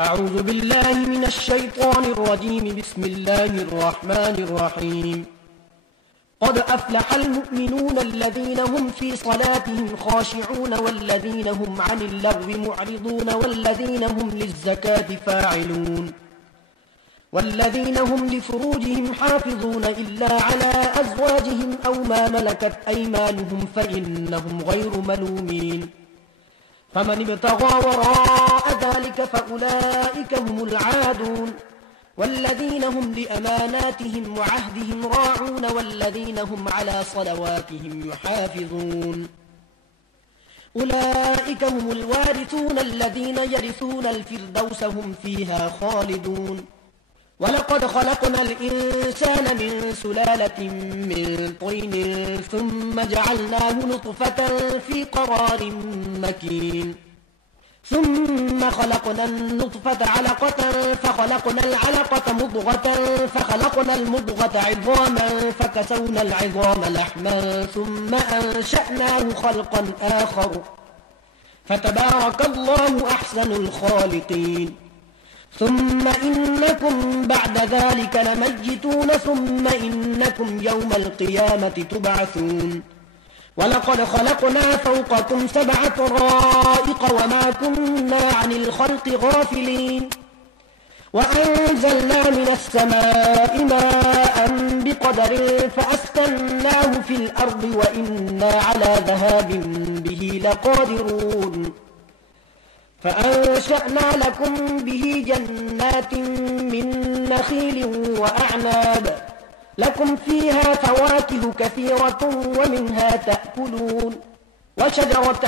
أعوذ بالله من الشيطان الرجيم. بسم الله الرحمن الرحيم. قد أفلح المؤمنون الذين هم في صلاتهم خاشعون والذين هم عن اللغو معرضون والذين هم للزكاة فاعلون والذين هم لفروجهم حافظون إلا على أزواجهم أو ما ملكت أيمانهم فإنهم غير ملومين. فمن ابتغى وراء ذلك فأولئك هم العادون والذين هم لأماناتهم وعهدهم راعون والذين هم على صلواتهم يحافظون. أولئك هم الوارثون الذين يرثون الفردوس هم فيها خالدون. ولقد خلقنا الإنسان من سلالة من طين ثم جعلناه نطفة في قرار مكين ثم خلقنا النطفة علقة فخلقنا العلقة مضغة فخلقنا المضغة عظاما فكسونا العظام لحما ثم أنشأناه خلقا آخر فتبارك الله أحسن الخالقين. ثم إنكم بعد ذلك لميتون ثم إنكم يوم القيامة تبعثون. ولقد خلقنا فوقكم 7 طرائق وما كنا عن الخلق غافلين. وأنزلنا من السماء ماء بقدر فأسكناه في الأرض وإنا على ذهاب به لقادرون. فأنشأنا لكم به جنات من نخيل وأعناب لكم فيها فواكه كثيرة ومنها تأكلون. وشجرة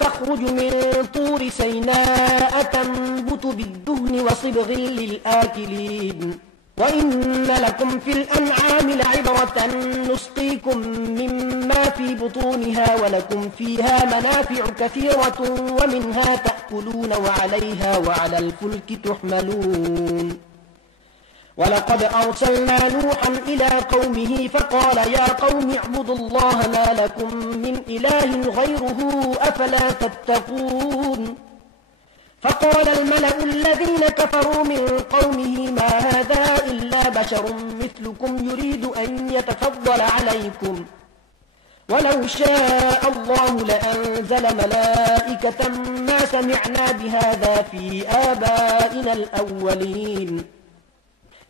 تخرج من طور سيناء تنبت بالدهن وصبغ للآكلين. وإن لكم في الأنعام لعبرة نسقيكم مما في بطونها ولكم فيها منافع كثيرة ومنها تأكلون وعليها وعلى الفلك تحملون. ولقد أرسلنا نوحا إلى قومه فقال يا قوم اعبدوا الله ما لكم من إله غيره أفلا تتقون. فقال الملأ الذين كفروا من قومه ما هذا إلا بشر مثلكم يريد أن يتفضل عليكم ولو شاء الله لأنزل ملائكة ما سمعنا بهذا في آبائنا الأولين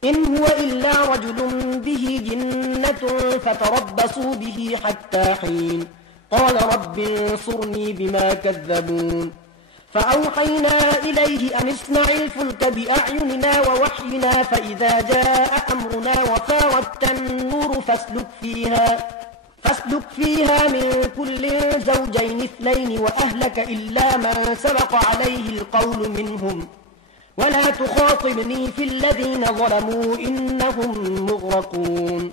إن هو إلا رجل به جنة فتربصوا به حتى حين. قال رب انصرني بما كذبون. فأوحينا إليه أن اصنع الفلك بأعيننا ووحينا فإذا جاء أمرنا وفاردت النور فاسلك فيها من كل زوجين 2 وأهلك إلا من سبق عليه القول منهم ولا تخاطبني في الذين ظلموا إنهم مغرقون.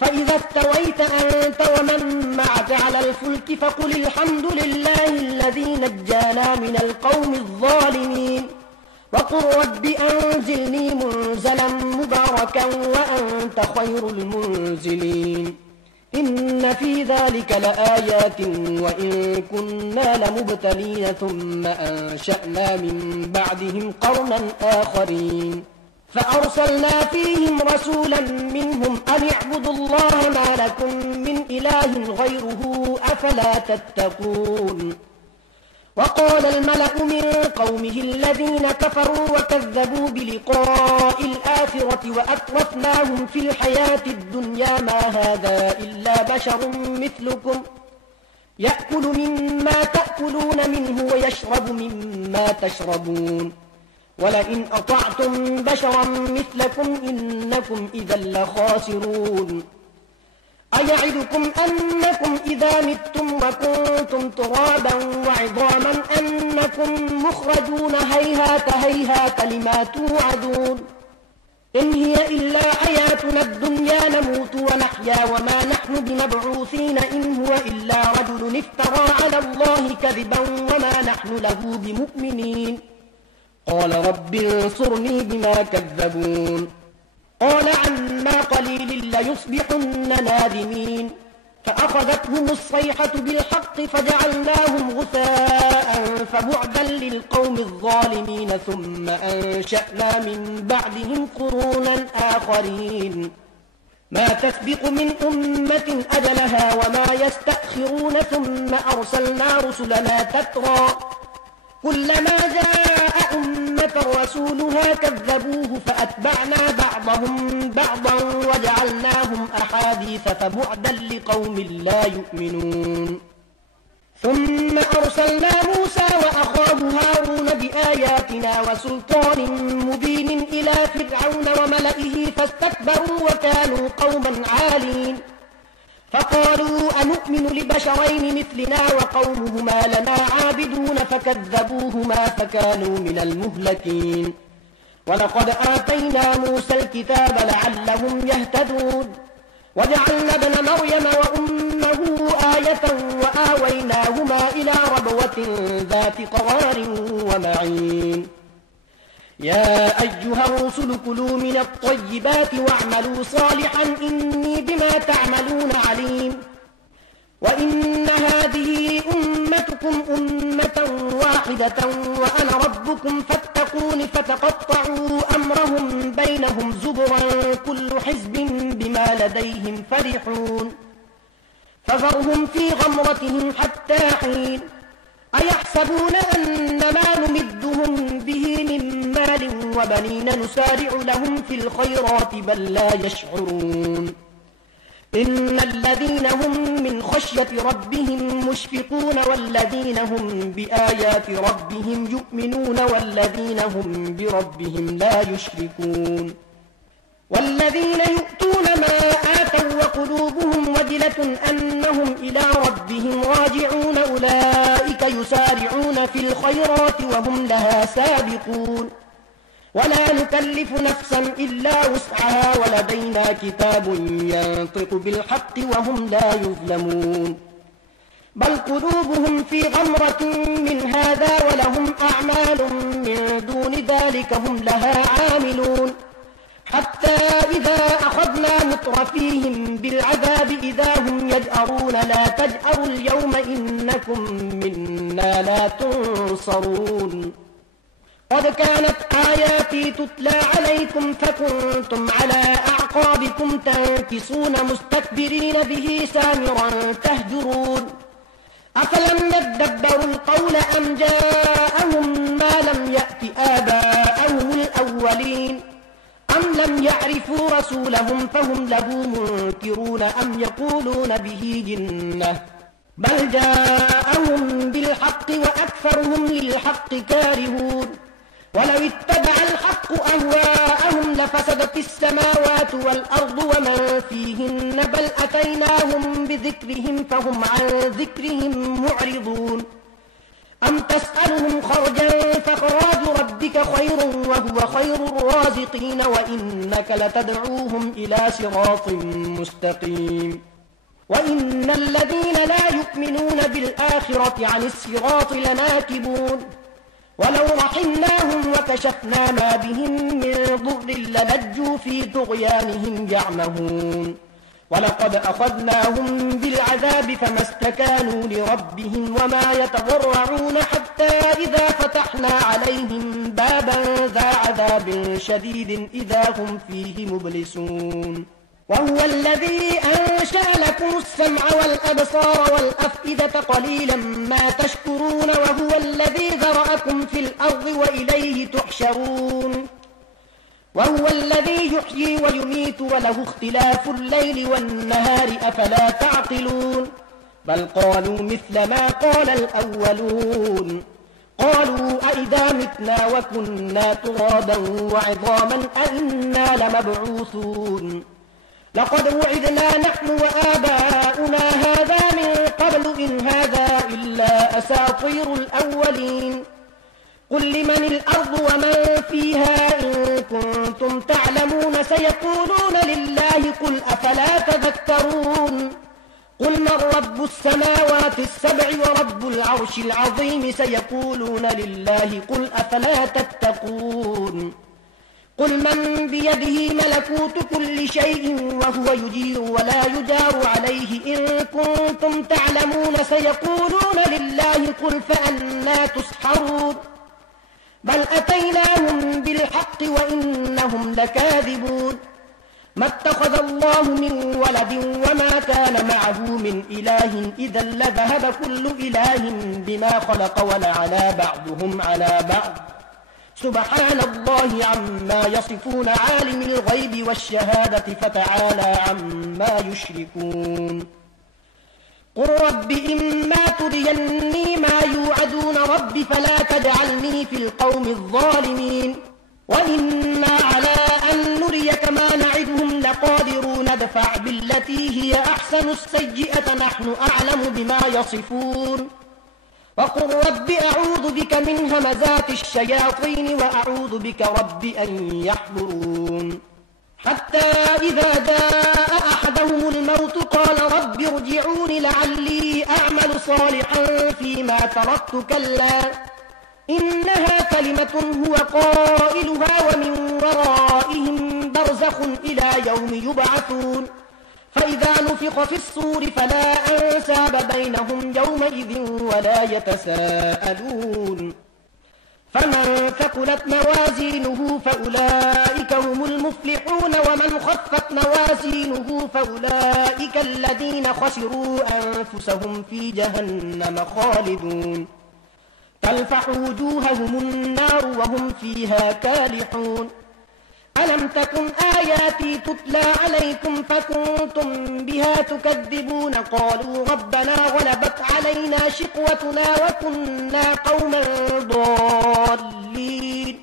فإذا استويت أنت ومن معك على الفلك فقل الحمد لله الذي نجانا من القوم الظالمين وقل رب أنزلني منزلا مباركا وأنت خير المنزلين. إن في ذلك لآيات وإن كنا لمبتلين ثم أنشأنا من بعدهم قرنا آخرين. فأرسلنا فيهم رسولا منهم أن اعبدوا الله ما لكم من إله غيره أفلا تتقون. وقال الملأ من قومه الذين كفروا وكذبوا بلقاء الآخرة وأترفناهم في الحياة الدنيا ما هذا إلا بشر مثلكم يأكل مما تأكلون منه ويشرب مما تشربون ولئن أطعتم بشرا مثلكم إنكم إذا لخاسرون. أيعدكم أنكم إذا متم وكنتم ترابا وعظاما أنكم مخرجون هيهات هيهات لما توعدون. إن هي إلا حياتنا الدنيا نموت ونحيا وما نحن بمبعوثين إن هو إلا رجل افترى على الله كذبا وما نحن له بمؤمنين. قال رب انصرني بما كذبون. قال عما قليل ليصبحن نادمين فأخذتهم الصيحة بالحق فجعلناهم غثاء فبعدا للقوم الظالمين ثم أنشأنا من بعدهم قرونا آخرين ما تسبق من أمة أجلها وما يستأخرون ثم أرسلنا رسلنا تترى كلما جاء أمة رسولها كذبوه فأتبعنا بعضهم بعضا وجعلناهم أحاديث فبعدا لقوم لا يؤمنون ثم أرسلنا موسى وأخاه هارون بآياتنا وسلطان مبين إلى فرعون وملئه فاستكبروا وكانوا قوما عالين فقالوا أنؤمن لبشرين مثلنا وقومهما لنا عابدون فكذبوهما فكانوا من المهلكين ولقد آتينا موسى الكتاب لعلهم يهتدون وجعلنا ابن مريم وأمه آية وآويناهما إلى ربوة ذات قرار ومعين يا أيها الرسل كلوا من الطيبات واعملوا صالحا إني بما تعملون عليم وإن هذه أمتكم أمة واحدة وأنا ربكم فاتقون فتقطعوا أمرهم بينهم زبرا كل حزب بما لديهم فرحون فذرهم في غمرتهم حتى حين أيحسبون أن ما نمدهم به من مال وبنين نسارع لهم في الخيرات بل لا يشعرون إن الذين هم من خشية ربهم مشفقون والذين هم بآيات ربهم يؤمنون والذين هم بربهم لا يشركون والذين يؤتون ما آتوا وقلوبهم وجلة أنهم إلى ربهم راجعون أولئك يسارعون في الخيرات وهم لها سابقون ولا نكلف نفسا إلا وسعها ولدينا كتاب ينطق بالحق وهم لا يظلمون بل قلوبهم في غمرة من هذا ولهم أعمال من دون ذلك هم لها عاملون حتى إذا أخذنا مترفيهم بالعذاب إذا هم يجأرون لا تجأروا اليوم إنكم منا لا تنصرون قد كانت آياتي تتلى عليكم فكنتم على أعقابكم تنكصون مستكبرين به سامرا تهجرون أفلم يدبروا القول أم جاءهم ما لم يأت آباءهم الأولين أم لم يعرفوا رسولهم فهم له منكرون أم يقولون به جنة بل جاءهم بالحق وأكثرهم للحق كارهون ولو اتبع الحق أهواءهم لفسدت السماوات والأرض ومن فيهن بل أتيناهم بذكرهم فهم عن ذكرهم معرضون أم تسألهم خرجا فخراج ربك خير وهو خير الرازقين وإنك لتدعوهم إلى صراط مستقيم وإن الذين لا يؤمنون بالآخرة عن الصراط لناكبون ولو رحمناهم وكشفنا ما بهم من ضر للجوا في طغيانهم يعمهون ولقد أخذناهم بالعذاب فما استكانوا لربهم وما يتضرعون حتى إذا فتحنا عليهم بابا ذا عذاب شديد إذا هم فيه مبلسون وهو الذي أنشأ لكم السمع والأبصار والأفئدة قليلا ما تشكرون وهو الذي ذرأكم في الأرض وإليه تحشرون وهو الذي يحيي ويميت وله اختلاف الليل والنهار أفلا تعقلون بل قالوا مثل ما قال الأولون قالوا أئذا متنا وكنا ترابا وعظاما أئنا لمبعوثون لقد وعدنا نحن وآباؤنا هذا من قبل إن هذا إلا أساطير الأولين قل لمن الأرض ومن فيها إن كنتم تعلمون سيقولون لله قل أفلا تذكرون قل من رب السماوات السبع ورب العرش العظيم سيقولون لله قل أفلا تتقون قل من بيده ملكوت كل شيء وهو يجير ولا يجار عليه إن كنتم تعلمون سيقولون لله قل فأنى تسحرون بل أتيناهم بالحق وإنهم لكاذبون ما اتخذ الله من ولد وما كان معه من إله إذا لذهب كل إله بما خلق ولعلى بعضهم على بعض سبحان الله عما يصفون عالم الغيب والشهادة فتعالى عما يشركون قل رب إما تريني ما يوعدون رب فلا تجعلني في القوم الظالمين وإنا على أن نريك ما نعدهم لقادرون ادفع بالتي هي أحسن السيئة نحن أعلم بما يصفون وقل رب أعوذ بك من همزات الشياطين وأعوذ بك رب أن يحضرون حتى إذا جاء أحدهم الموت قال رب ارجعون لعلي أعمل صالحا فيما تركت كلا إنها كلمة هو قائلها ومن ورائهم برزخ إلى يوم يبعثون فإذا نفخ في الصور فلا أنساب بينهم يومئذ ولا يتساءلون فمن ثقلت موازينه فأولئك هم المفلحون ومن خفت موازينه فأولئك الذين خسروا أنفسهم في جهنم خالدون تلفح وجوههم النار وهم فيها كالحون ألم تكن آياتي تتلى عليكم فكنتم بها تكذبون قالوا ربنا غلبت علينا شقوتنا وكنا قوما ضالين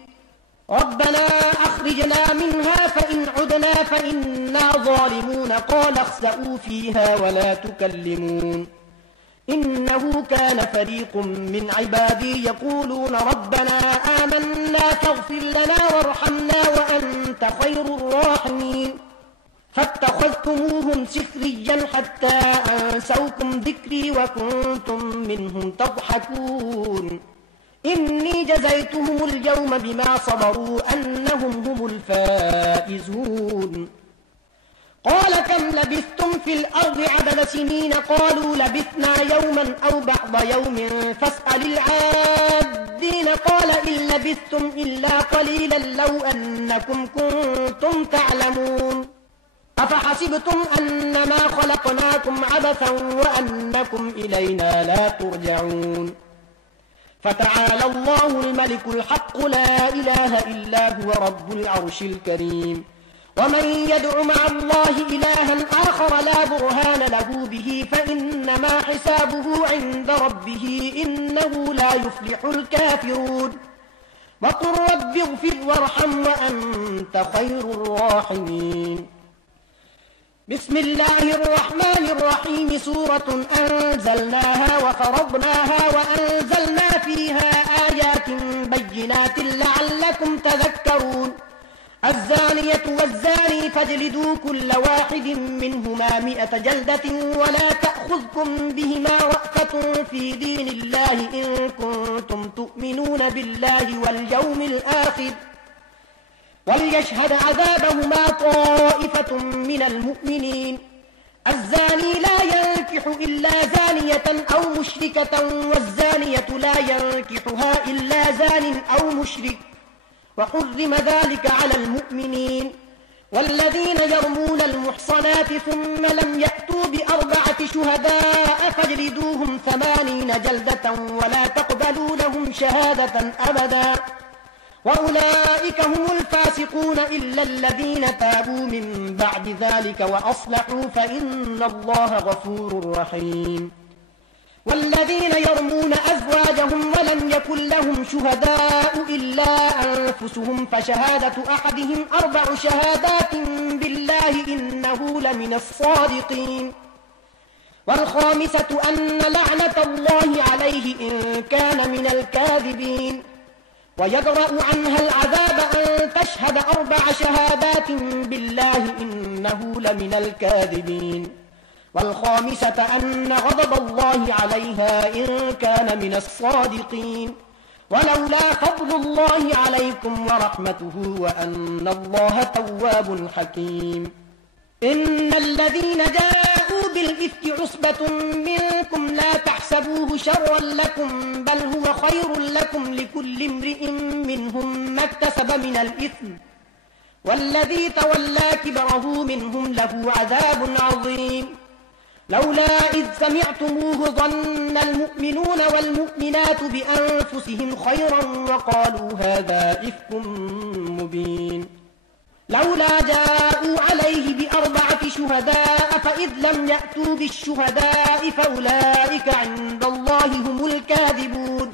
ربنا أخرجنا منها فإن عدنا فإنا ظالمون قال اخسئوا فيها ولا تكلمون إنه كان فريق من عبادي يقولون ربنا آمنا فاغفر لنا وارحمنا وأنت خير الراحمين فاتخذتموهم سخريا حتى أنسوكم ذكري وكنتم منهم تضحكون إني جزيتهم اليوم بما صبروا أنهم هم الفائزون قال كم لبثتم في الأرض عدد سنين قالوا لبثنا يوما أو بعض يوم فاسأل العادين قال إن لبثتم إلا قليلا لو أنكم كنتم تعلمون أفحسبتم أنما خلقناكم عبثا وأنكم إلينا لا ترجعون فتعالى الله الملك الحق لا إله إلا هو رب العرش الكريم ومن يدع مع الله إلها آخر لا برهان له به فإنما حسابه عند ربه إنه لا يفلح الكافرون وقل رب اغفر وارحم وأنت خير الراحمين بسم الله الرحمن الرحيم سورة أنزلناها وفرضناها وأنزلنا فيها آيات بينات لعلكم تذكرون الزانية والزاني فاجلدوا كل واحد منهما 100 جلدة ولا تأخذكم بهما رأفة في دين الله إن كنتم تؤمنون بالله واليوم الآخر وليشهد عذابهما طائفة من المؤمنين الزاني لا ينكح إلا زانية أو مشركة والزانية لا ينكحها إلا زان أو مشرك وحرم ذلك على المؤمنين والذين يرمون المحصنات ثم لم يأتوا ب4 شهداء فاجلدوهم 80 جلدة ولا تقبلوا لهم شهادة أبدا وأولئك هم الفاسقون إلا الذين تابوا من بعد ذلك وأصلحوا فإن الله غفور رحيم والذين يرمون أزواجهم ولم يكن لهم شهداء إلا أنفسهم فشهادة أحدهم 4 شهادات بالله إنه لمن الصادقين والخامسة أن لعنة الله عليه إن كان من الكاذبين ويدرأ عنها العذاب أن تشهد 4 شهادات بالله إنه لمن الكاذبين والخامسة أن غضب الله عليها إن كان من الصادقين ولولا فضل الله عليكم ورحمته وأن الله تواب حكيم. إن الذين جاءوا بالإفك عصبة منكم لا تحسبوه شرا لكم بل هو خير لكم لكل امرئ منهم ما اكتسب من الإثم والذي تولى كبره منهم له عذاب عظيم. لولا إذ سمعتموه ظن المؤمنون والمؤمنات بأنفسهم خيرا وقالوا هذا إفك مبين. لولا جاءوا عليه بأربعة شهداء فإذ لم يأتوا بالشهداء فأولئك عند الله هم الكاذبون.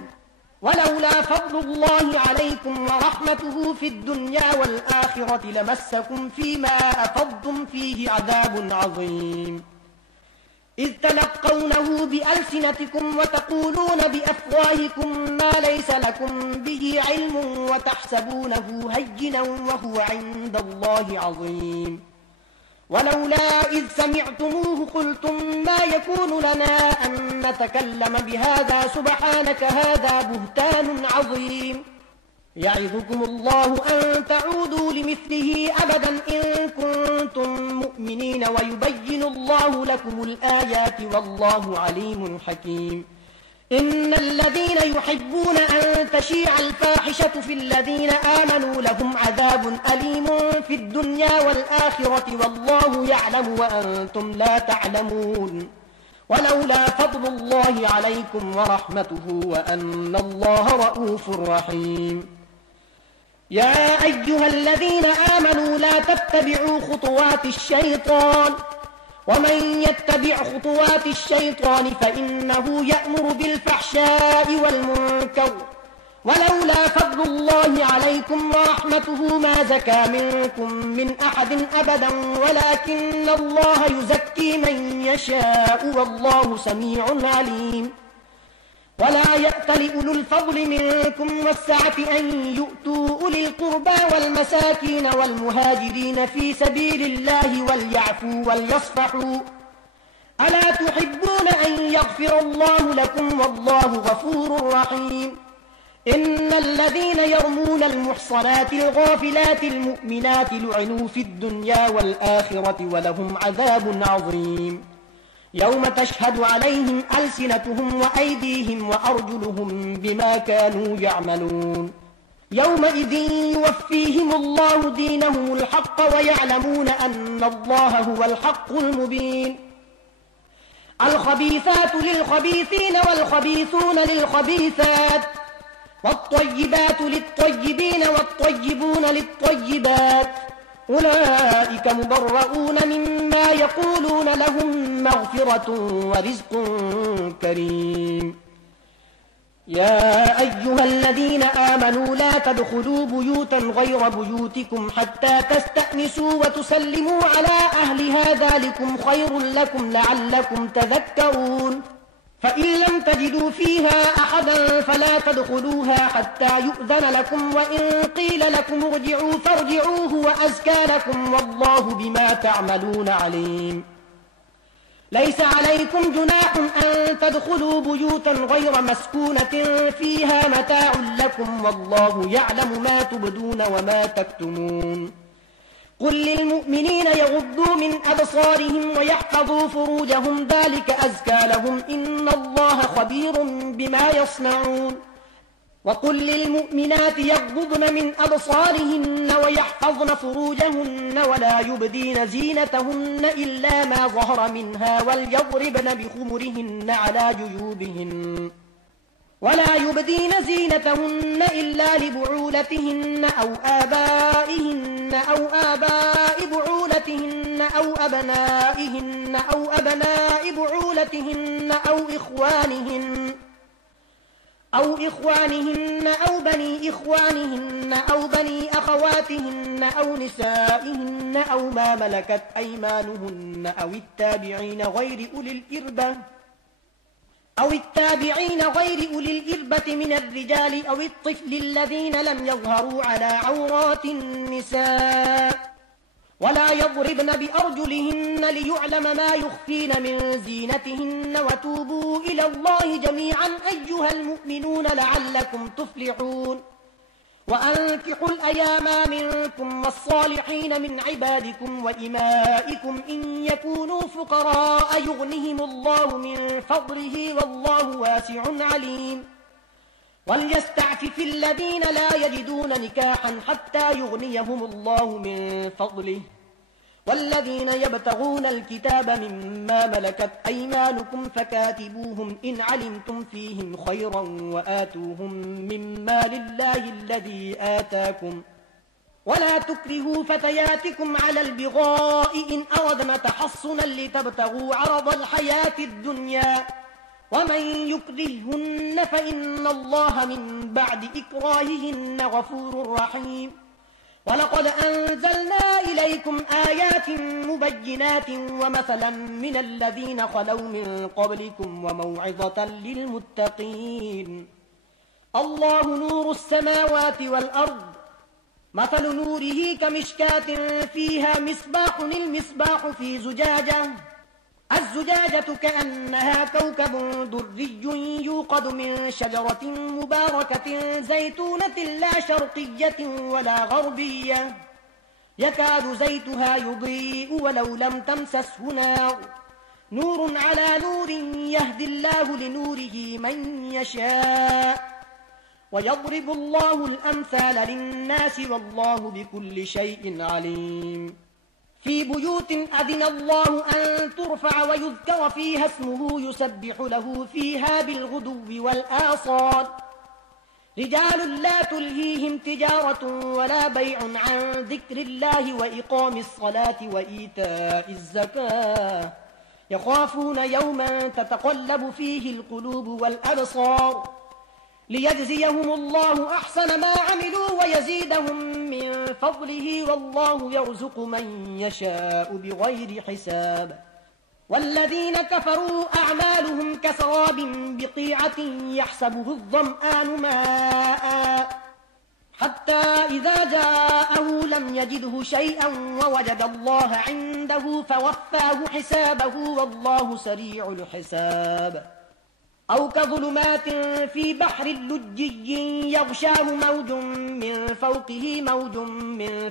ولولا فضل الله عليكم ورحمته في الدنيا والآخرة لمسكم فيما أفضتم فيه عذاب عظيم. إذ تلقونه بألسنتكم وتقولون بأفواهكم ما ليس لكم به علم وتحسبونه هينا وهو عند الله عظيم. ولولا إذ سمعتموه قلتم ما يكون لنا أن نتكلم بهذا سبحانك هذا بهتان عظيم. يعظكم الله أن تعودوا لمثله أبدا إن كنتم مؤمنين ويبين الله لكم الآيات والله عليم حكيم. إن الذين يحبون أن تشيع الفاحشة في الذين آمنوا لهم عذاب أليم في الدنيا والآخرة والله يعلم وأنتم لا تعلمون. ولولا فضل الله عليكم ورحمته وأن الله رؤوف رحيم. يا أيها الذين آمنوا لا تتبعوا خطوات الشيطان ومن يتبع خطوات الشيطان فإنه يأمر بالفحشاء والمنكر ولولا فضل الله عليكم ورحمته ما زكى منكم من أحد أبدا ولكن الله يزكي من يشاء والله سميع عليم. ولا يأتل أولو الفضل منكم والسعة أن يؤتوا أولي القربى والمساكين والمهاجرين في سبيل الله وليعفوا وليصفحوا ألا تحبون أن يغفر الله لكم والله غفور رحيم. إن الذين يرمون المحصنات الغافلات المؤمنات لعنوا في الدنيا والآخرة ولهم عذاب عظيم. يوم تشهد عليهم ألسنتهم وأيديهم وأرجلهم بما كانوا يعملون. يومئذ يوفيهم الله دينهم الحق ويعلمون أن الله هو الحق المبين. الخبيثات للخبيثين والخبيثون للخبيثات والطيبات للطيبين والطيبون للطيبات أولئك مبرؤون مما يقولون لهم مغفرة ورزق كريم. يا أيها الذين آمنوا لا تدخلوا بيوتا غير بيوتكم حتى تستأنسوا وتسلموا على أهلها ذلكم خير لكم لعلكم تذكرون. فإن لم تجدوا فيها أحدا فلا تدخلوها حتى يؤذن لكم وإن قيل لكم ارجعوا فارجعوا هو أزكى لكم والله بما تعملون عليم. ليس عليكم جناح أن تدخلوا بيوتا غير مسكونة فيها متاع لكم والله يعلم ما تبدون وما تكتمون. قل للمؤمنين يغضوا من أبصارهم ويحفظوا فروجهم ذلك أزكى لهم إن الله خبير بما يصنعون. وقل للمؤمنات يغضضن من أبصارهن ويحفظن فروجهن ولا يبدين زينتهن إلا ما ظهر منها وليضربن بخمرهن على جيوبهن ولا يبدين زينتهن إلا لبعولتهن أو آبائهن أو آباء بعولتهن أو أبنائهن أو أبناء بعولتهن أو إخوانهن أو بني إخوانهن أو بني أخواتهن أو نسائهن أو ما ملكت أيمانهن أو التابعين غير أولي الإربة من الرجال أو الطفل الذين لم يظهروا على عورات النساء ولا يضربن بأرجلهن ليعلم ما يخفين من زينتهن وتوبوا إلى الله جميعا أيها المؤمنون لعلكم تفلحون وأنكحوا الأيام منكم والصالحين من عبادكم وإمائكم إن يكونوا فقراء يغنهم الله من فضله والله واسع عليم وليستعفف الذين لا يجدون نكاحا حتى يغنيهم الله من فضله والذين يبتغون الكتاب مما ملكت أيمانكم فكاتبوهم إن علمتم فيهم خيرا وآتوهم مما لله الذي آتاكم ولا تكرهوا فتياتكم على البغاء إن أردنا تحصنا لتبتغوا عرض الحياة الدنيا ومن يكرههن فإن الله من بعد إكراههن غفور رحيم ولقد أنزلنا إليكم آيات مبينات ومثلا من الذين خلوا من قبلكم وموعظة للمتقين الله نور السماوات والأرض مثل نوره كمشكاة فيها مصباح المصباح في زجاجة الزجاجة كأنها كوكب دري يوقد من شجرة مباركة زيتونة لا شرقية ولا غربية يكاد زيتها يضيء ولو لم تمسسه نار نور على نور يهدي الله لنوره من يشاء ويضرب الله الأمثال للناس والله بكل شيء عليم في بيوت أذن الله أن ترفع ويذكر فيها اسمه يسبح له فيها بالغدو والآصال رجال لا تلهيهم تجارة ولا بيع عن ذكر الله وإقام الصلاة وإيتاء الزكاة يخافون يوما تتقلب فيه القلوب والأبصار ليجزيهم الله أحسن ما عملوا ويزيدهم من فضله والله يرزق من يشاء بغير حساب والذين كفروا أعمالهم كسراب بقيعة يحسبه الظمآن ماء حتى إذا جاءه لم يجده شيئا ووجد الله عنده فوفاه حسابه والله سريع الحساب أو كظلمات في بحر لجي يغشاه موج من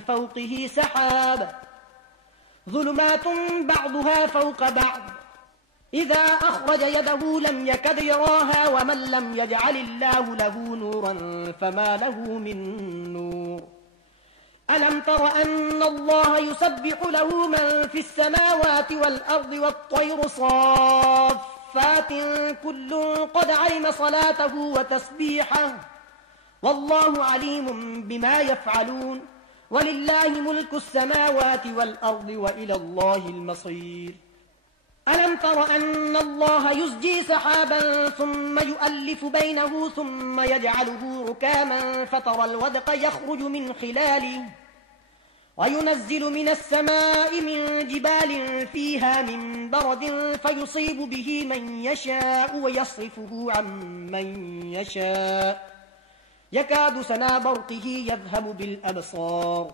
فوقه سحاب ظلمات بعضها فوق بعض إذا أخرج يده لم يكد يراها ومن لم يجعل الله له نورا فما له من نور ألم تر أن الله يسبح له من في السماوات والأرض والطير صافات كل قد علم صلاته وتسبيحه والله عليم بما يفعلون ولله ملك السماوات والأرض وإلى الله المصير ألم تر أن الله يزجي سحابا ثم يؤلف بينه ثم يجعله ركاما فترى الودق يخرج من خلاله وينزل من السماء من جبال فيها من برد فيصيب به من يشاء ويصرفه عن من يشاء يكاد سنا برقه يذهب بالأبصار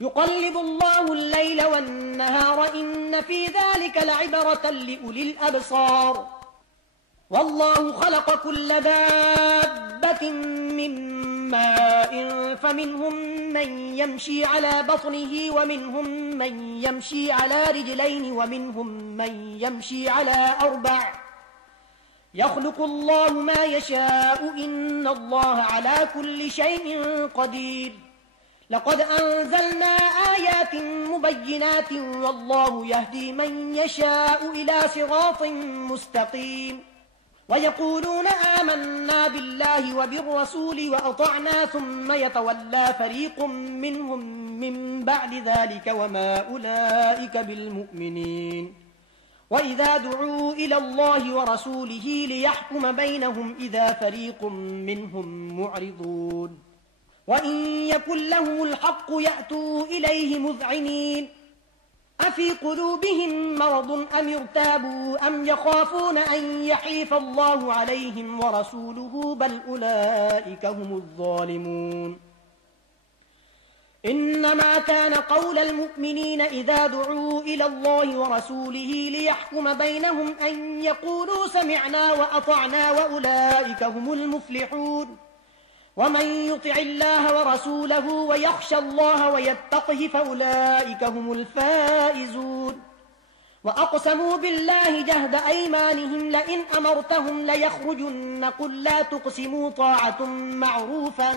يقلب الله الليل والنهار إن في ذلك لعبرة لأولي الأبصار والله خلق كل دابة من ماء فمنهم من يمشي على بطنه ومنهم من يمشي على رجلين ومنهم من يمشي على أربع يخلق الله ما يشاء إن الله على كل شيء قدير لقد أنزلنا آيات مبينات والله يهدي من يشاء إلى صراط مستقيم ويقولون آمنا بالله وبالرسول وأطعنا ثم يتولى فريق منهم من بعد ذلك وما أولئك بالمؤمنين وإذا دعوا إلى الله ورسوله ليحكم بينهم إذا فريق منهم معرضون وإن يكن لهم الحق يأتوا إليه مذعنين أفي قلوبهم مرض أم ارتابوا أم يخافون أن يحيف الله عليهم ورسوله بل أولئك هم الظالمون إنما كان قول المؤمنين إذا دعوا إلى الله ورسوله ليحكم بينهم أن يقولوا سمعنا وأطعنا وأولئك هم المفلحون ومن يطع الله ورسوله ويخشى الله ويتقه فأولئك هم الفائزون وأقسموا بالله جهد أيمانهم لئن أمرتهم ليخرجن قل لا تقسموا طاعة معروفة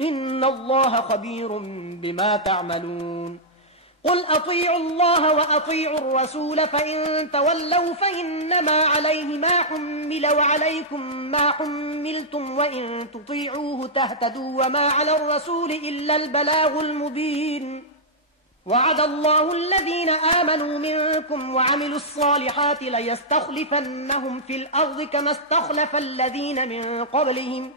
إن الله خبير بما تعملون قل أطيعوا الله وأطيعوا الرسول فإن تولوا فإنما عليه ما حمل وعليكم ما حملتم وإن تطيعوه تهتدوا وما على الرسول إلا البلاغ المبين وعد الله الذين آمنوا منكم وعملوا الصالحات ليستخلفنهم في الأرض كما استخلف الذين من قبلهم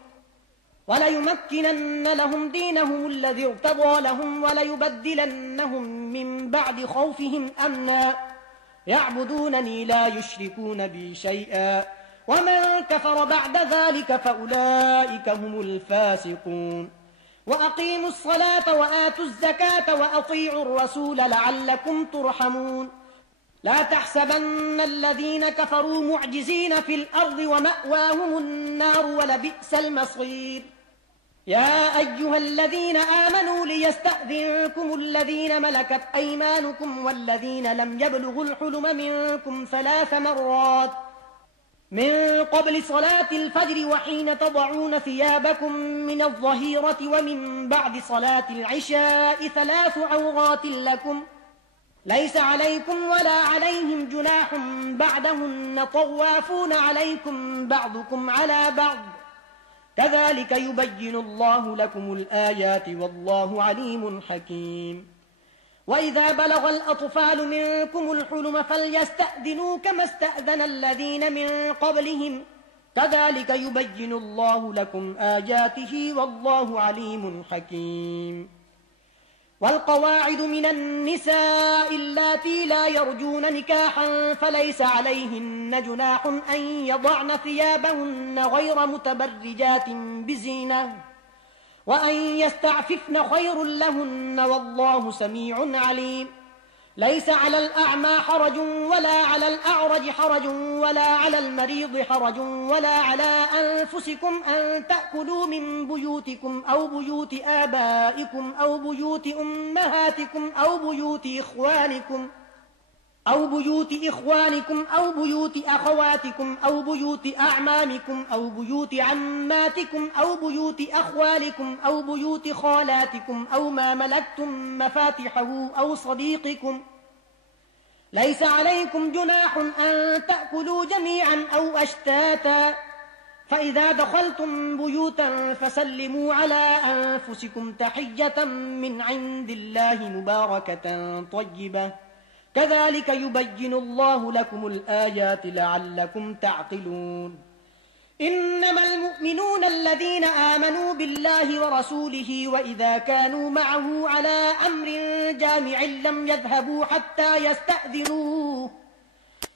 وليمكنن لهم دينهم الذي ارتضى لهم وليبدلنهم من بعد خوفهم أمنا يعبدونني لا يشركون بي شيئا ومن كفر بعد ذلك فأولئك هم الفاسقون وأقيموا الصلاة وآتوا الزكاة وأطيعوا الرسول لعلكم ترحمون لا تحسبن الذين كفروا معجزين في الأرض ومأواهم النار ولبئس المصير يا أيها الذين آمنوا ليستأذنكم الذين ملكت أيمانكم والذين لم يبلغوا الحلم منكم 3 مرات من قبل صلاة الفجر وحين تضعون ثيابكم من الظهيرة ومن بعد صلاة العشاء 3 عورات لكم ليس عليكم ولا عليهم جناح بعدهن طوافون عليكم بعضكم على بعض كذلك يبين الله لكم الآيات والله عليم حكيم وإذا بلغ الأطفال منكم الحلم فليستأذنوا كما استأذن الذين من قبلهم كذلك يبين الله لكم آياته والله عليم حكيم والقواعد من النساء اللاتي لا يرجون نكاحا فليس عليهن جناح أن يضعن ثيابهن غير متبرجات بزينة وأن يستعففن خير لهن والله سميع عليم ليس على الأعمى حرج ولا على الأعرج حرج ولا على المريض حرج ولا على أنفسكم أن تأكلوا من بيوتكم أو بيوت آبائكم أو بيوت أمهاتكم أو بيوت إخوانكم أو بيوت أخواتكم أو بيوت أعمامكم أو بيوت عماتكم أو بيوت أخوالكم أو بيوت خالاتكم أو ما ملكتم مفاتحه أو صديقكم ليس عليكم جناح أن تأكلوا جميعا أو أشتاتا فإذا دخلتم بيوتا فسلموا على أنفسكم تحية من عند الله مباركة طيبة كذلك يبين الله لكم الآيات لعلكم تعقلون إنما المؤمنون الذين آمنوا بالله ورسوله وإذا كانوا معه على أمر جامع لم يذهبوا حتى يستأذنوه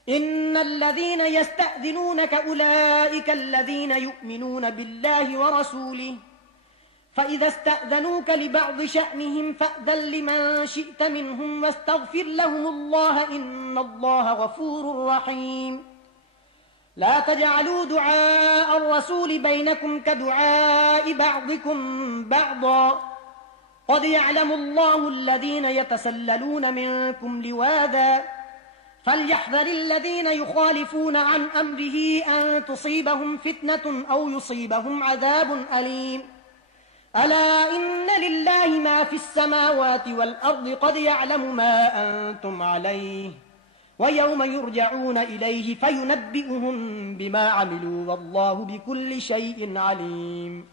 إن الذين يستأذنونك أولئك الذين يؤمنون بالله ورسوله فإذا استأذنوك لبعض شأنهم فأذن لمن شئت منهم واستغفر لهم الله إن الله غفور رحيم لا تجعلوا دعاء الرسول بينكم كدعاء بعضكم بعضا قد يعلم الله الذين يتسللون منكم لواذا فليحذر الذين يخالفون عن أمره أن تصيبهم فتنة أو يصيبهم عذاب أليم ألا إن لله ما في السماوات والأرض قد يعلم ما أنتم عليه ويوم يرجعون إليه فينبئهم بما عملوا والله بكل شيء عليم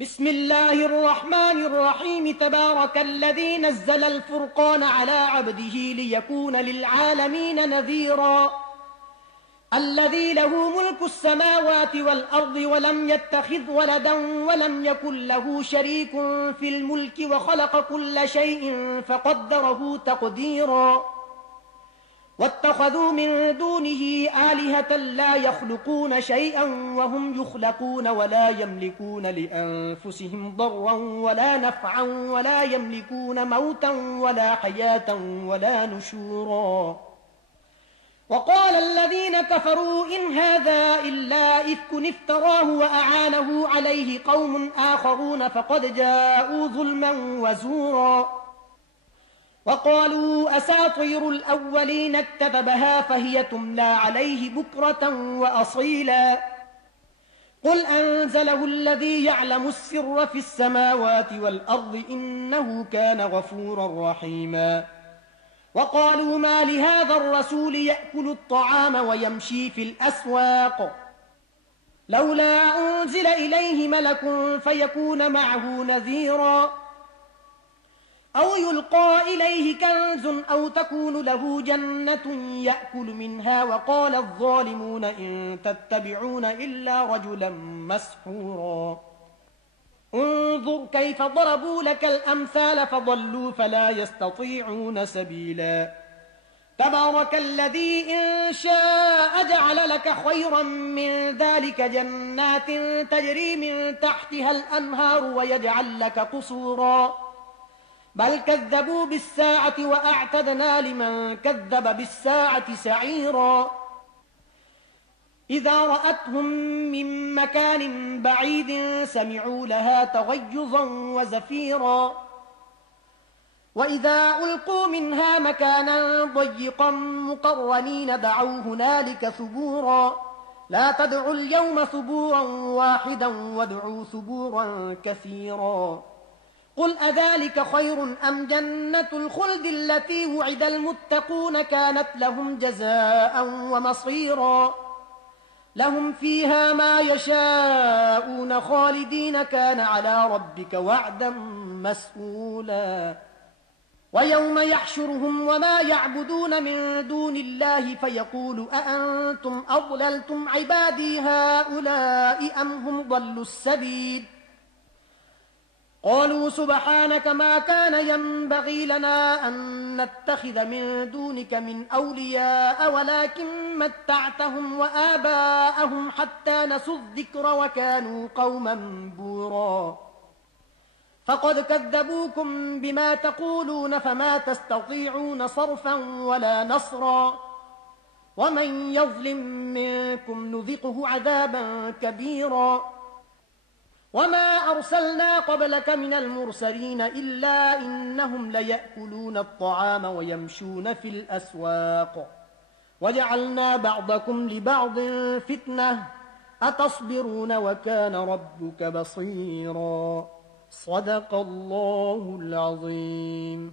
بسم الله الرحمن الرحيم تبارك الذي نزل الفرقان على عبده ليكون للعالمين نذيرا الذي له ملك السماوات والأرض ولم يتخذ ولدا ولم يكن له شريك في الملك وخلق كل شيء فقدره تقديرا واتخذوا من دونه آلهة لا يخلقون شيئا وهم يخلقون ولا يملكون لأنفسهم ضرا ولا نفعا ولا يملكون موتا ولا حياة ولا نشورا. وقال الذين كفروا إن هذا إلا إفك افتراه وأعانه عليه قوم آخرون فقد جاءوا ظلما وزورا. وقالوا أساطير الأولين اكتتبها فهي تملى عليه بكرة وأصيلا. قل أنزله الذي يعلم السر في السماوات والأرض إنه كان غفورا رحيما. وقالوا ما لهذا الرسول يأكل الطعام ويمشي في الأسواق لولا أنزل إليه ملك فيكون معه نذيرا أو يلقى إليه كنز أو تكون له جنة يأكل منها. وقال الظالمون إن تتبعون إلا رجلا مسحورا. انظر كيف ضربوا لك الأمثال فضلوا فلا يستطيعون سبيلا. تبارك الذي إن شاء جعل لك خيرا من ذلك جنات تجري من تحتها الأنهار ويجعل لك قصورا بل كذبوا بالساعة وأعتدنا لمن كذب بالساعة سعيرا. إذا رأتهم من مكان بعيد سمعوا لها تغيظا وزفيرا. وإذا ألقوا منها مكانا ضيقا مقرنين دعوا هنالك ثبورا. لا تدعوا اليوم ثبورا واحدا وادعوا ثبورا كثيرا. قل أذلك خير أم جنة الخلد التي وعد المتقون كانت لهم جزاء ومصيرا. لهم فيها ما يشاءون خالدين كان على ربك وعدا مسئولا. ويوم يحشرهم وما يعبدون من دون الله فيقول أأنتم أضللتم عبادي هؤلاء أم هم ضلوا السبيل. قالوا سبحانك ما كان ينبغي لنا أن نتخذ من دونك من أولياء ولكن متعتهم وآباءهم حتى نسوا الذكر وكانوا قوما بورا. فقد كذبوكم بما تقولون فما تستطيعون صرفا ولا نصرا. ومن يظلم منكم نذقه عذابا كبيرا. وما أرسلنا قبلك من المرسلين إلا إنهم ليأكلون الطعام ويمشون في الأسواق وجعلنا بعضكم لبعض فتنة أتصبرون وكان ربك بصيرا. صدق الله العظيم.